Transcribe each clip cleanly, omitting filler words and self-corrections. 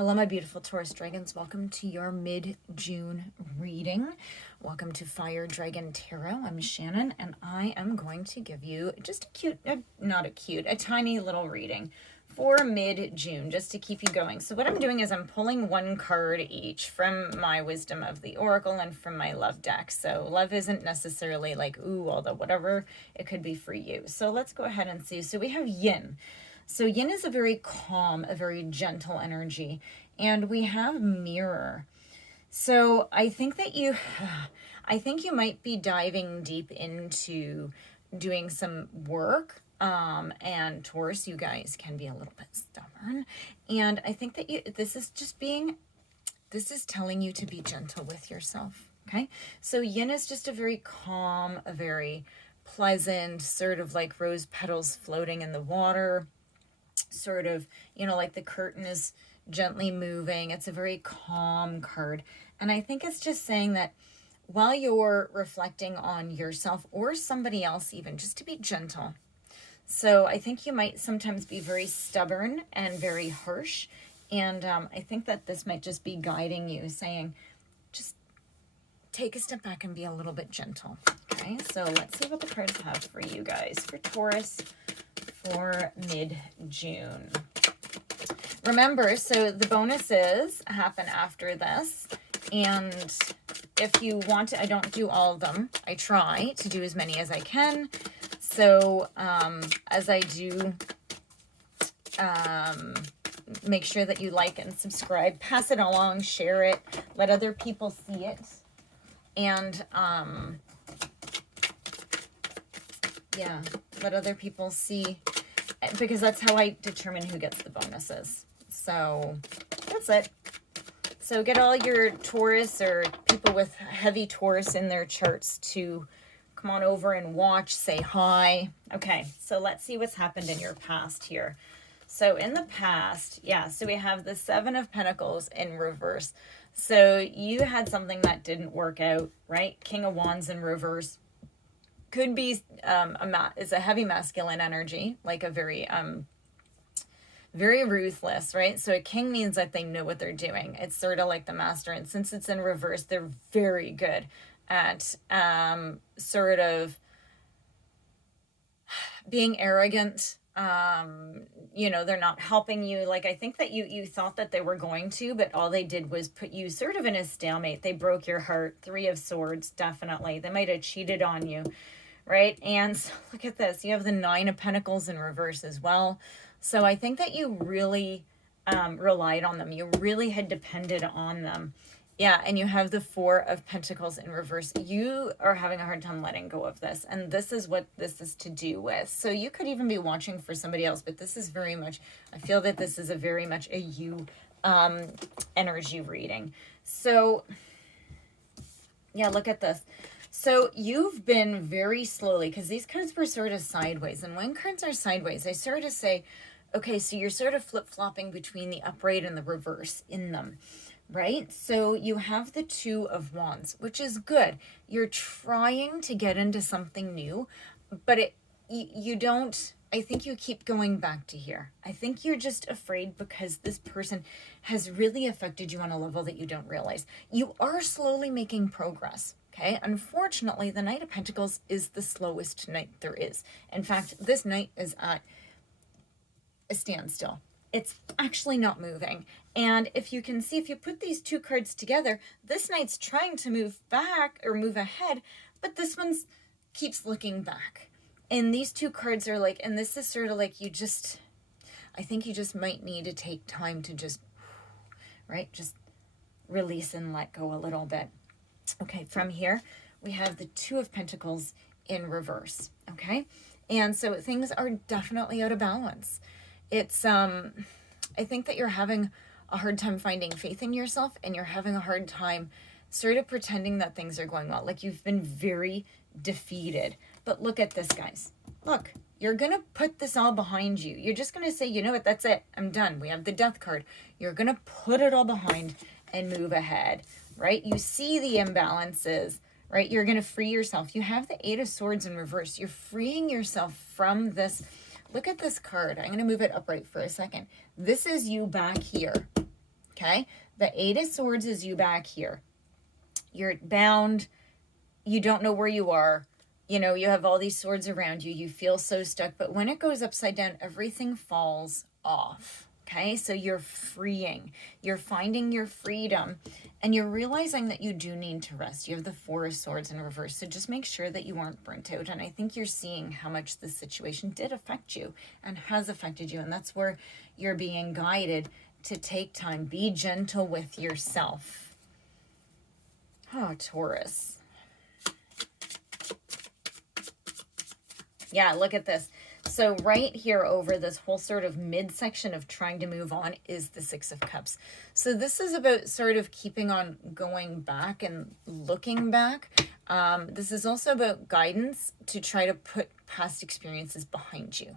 Hello, my beautiful Taurus dragons. Welcome to your mid-June reading. Welcome to Fire Dragon Tarot. I'm Shannon, and I am going to give you just a tiny little reading for mid-June, just to keep you going. So what I'm doing is I'm pulling one card each from my Wisdom of the Oracle and from my love deck. So love isn't necessarily like, ooh, although whatever it could be for you. So let's go ahead and see. So we have Yin. So yin is a very calm, a very gentle energy. And we have mirror. So I think you might be diving deep into doing some work. And Taurus, you guys can be a little bit stubborn. And I think that this is telling you to be gentle with yourself. Okay. So yin is just a very calm, a very pleasant, sort of like rose petals floating in the water. Sort of, like the curtain is gently moving. It's a very calm card. And I think it's just saying that while you're reflecting on yourself or somebody else even, just to be gentle. So I think you might sometimes be very stubborn and very harsh. And I think that this might just be guiding you, saying, just take a step back and be a little bit gentle. Okay, so let's see what the cards have for you guys, for Taurus, for mid-June. Remember, so the bonuses happen after this, and if you want to, I don't do all of them. I try to do as many as I can. So as I do, make sure that you like and subscribe, pass it along, share it, let other people see it, and yeah, let other people see, because that's how I determine who gets the bonuses. So that's it. So get all your Taurus or people with heavy Taurus in their charts to come on over and watch, say hi. Okay, so let's see what's happened in your past here. So in the past, yeah, so we have the Seven of Pentacles in reverse. So you had something that didn't work out, right? King of Wands in reverse. Could be is a heavy masculine energy, like a very very ruthless, right? So a king means that they know what they're doing. It's sort of like the master, and since it's in reverse, they're very good at sort of being arrogant. They're not helping you. Like, I think that you thought that they were going to, but all they did was put you sort of in a stalemate. They broke your heart. Three of Swords, definitely. They might have cheated on you. Right? And so look at this. You have the Nine of Pentacles in reverse as well. So I think that you really relied on them. You really had depended on them. Yeah, and you have the Four of Pentacles in reverse. You are having a hard time letting go of this. And this is what this is to do with. So you could even be watching for somebody else, but this is very much, I feel that this is a very much a you energy reading. So yeah, look at this. So you've been very slowly, because these cards were sort of sideways. And when cards are sideways, I sort of say, okay, so you're sort of flip-flopping between the upright and the reverse in them, right? So you have the Two of Wands, which is good. You're trying to get into something new, but you don't, I think you keep going back to here. I think you're just afraid because this person has really affected you on a level that you don't realize. You are slowly making progress. Okay, unfortunately, the Knight of Pentacles is the slowest knight there is. In fact, this knight is at a standstill. It's actually not moving. And if you can see, if you put these two cards together, this knight's trying to move back or move ahead, but this one keeps looking back. And these two cards are like, and this is sort of like I think you just might need to take time to just release and let go a little bit. Okay, from here, we have the Two of Pentacles in reverse, okay? And so things are definitely out of balance. It's, I think that you're having a hard time finding faith in yourself, and you're having a hard time sort of pretending that things are going well. Like, you've been very defeated. But look at this, guys. Look, you're going to put this all behind you. You're just going to say, you know what, that's it. I'm done. We have the Death card. You're going to put it all behind and move ahead. Right? You see the imbalances, right? You're going to free yourself. You have the Eight of Swords in reverse. You're freeing yourself from this. Look at this card. I'm going to move it upright for a second. This is you back here. Okay? The Eight of Swords is you back here. You're bound. You don't know where you are. You know, you have all these swords around you. You feel so stuck. But when it goes upside down, everything falls off. Okay? So you're freeing. You're finding your freedom. And you're realizing that you do need to rest. You have the Four of Swords in reverse. So just make sure that you aren't burnt out. And I think you're seeing how much this situation did affect you and has affected you. And that's where you're being guided to take time. Be gentle with yourself. Oh, Taurus. Yeah, look at this. So right here over this whole sort of midsection of trying to move on is the Six of Cups. So this is about sort of keeping on going back and looking back. This is also about guidance to try to put past experiences behind you,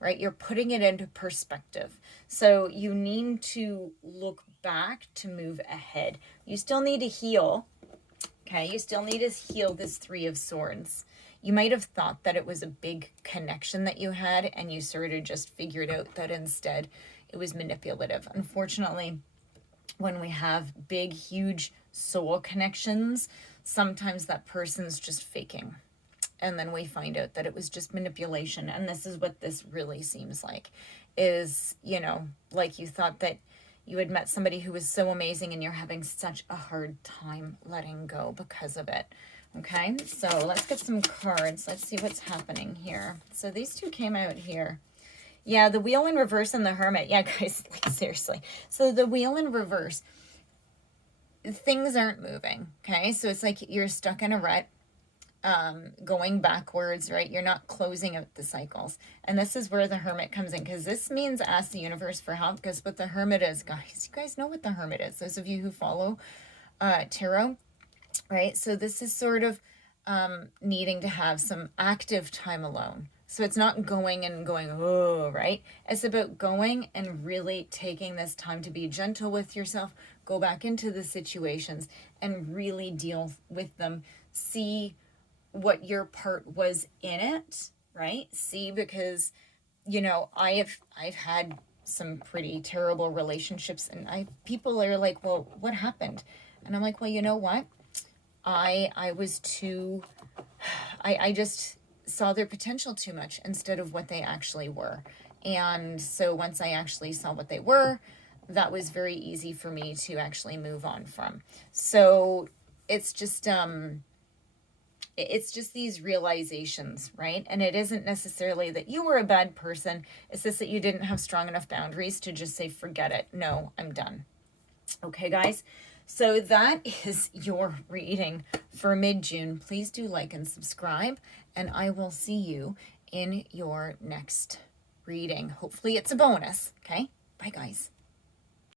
right? You're putting it into perspective. So you need to look back to move ahead. You still need to heal, okay? You still need to heal this Three of Swords. You might have thought that it was a big connection that you had, and you sort of just figured out that instead it was manipulative. Unfortunately, when we have big, huge soul connections, sometimes that person's just faking. And then we find out that it was just manipulation. And this is what this really seems like is, you know, like you thought that you had met somebody who was so amazing and you're having such a hard time letting go because of it. Okay, so let's get some cards. Let's see what's happening here. So these two came out here. Yeah, the Wheel in reverse and the Hermit. Yeah, guys, like seriously. So the Wheel in reverse, things aren't moving, okay? So it's like you're stuck in a rut, going backwards, right? You're not closing out the cycles. And this is where the Hermit comes in, because this means ask the universe for help, because what the Hermit is, guys, you guys know what the Hermit is. Those of you who follow tarot, right? So this is sort of needing to have some active time alone. So it's not going and going, oh, right? It's about going and really taking this time to be gentle with yourself, go back into the situations and really deal with them. See what your part was in it, right? See, because, you know, I've had some pretty terrible relationships, and people are like, well, what happened? And I'm like, well, you know what? I was too, I just saw their potential too much instead of what they actually were. And so once I actually saw what they were, that was very easy for me to actually move on from. So it's just these realizations, right? And it isn't necessarily that you were a bad person. It's just that you didn't have strong enough boundaries to just say, forget it. No, I'm done. Okay, guys. So that is your reading for mid-June. Please do like and subscribe, and I will see you in your next reading. Hopefully it's a bonus. Okay? Bye, guys.